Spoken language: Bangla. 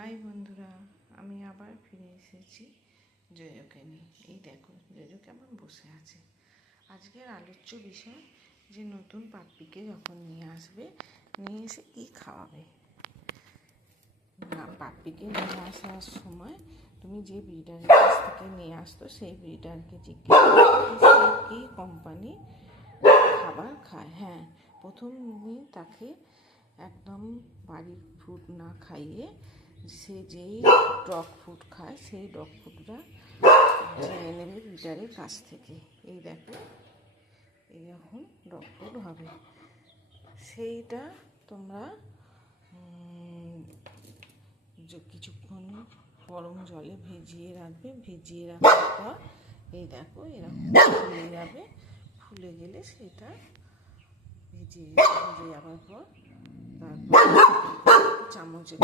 হাই বন্ধুরা, আমি আবার ফিরে এসেছি জয়কে নিয়ে। এই দেখো জয় কেমন বসে আছে। আজকের আলোচ্য বিষয় যে নতুন পাপ্পিকে যখন নিয়ে আসবে, নিয়ে এসে কী খাওয়াবে। না, পাপ্পিকে নিয়ে আসার সময় তুমি যে ব্রিডারের কাছ থেকে নিয়ে আসতো সেই ব্রিডারকে জিজ্ঞেস করবে কী কোম্পানি খাবার খায়। হ্যাঁ, প্রথম তাকে একদম বাড়ির ফুড না খাইয়ে সে যেই ডগ ফুড খায় সেই ডগ ফুডটা জেনে নেবে ব্রিডারের কাছ থেকে। এই দেখো এইরকম ডগ ফুড হবে, সেইটা তোমরা কিছুক্ষণ গরম জলে ভিজিয়ে রাখবে। ভিজিয়ে রাখার পর এই দেখো এরকম ফুলে যাবে। ফুলে গেলে সেটা ভিজে যাওয়ার পর তারপর চামচে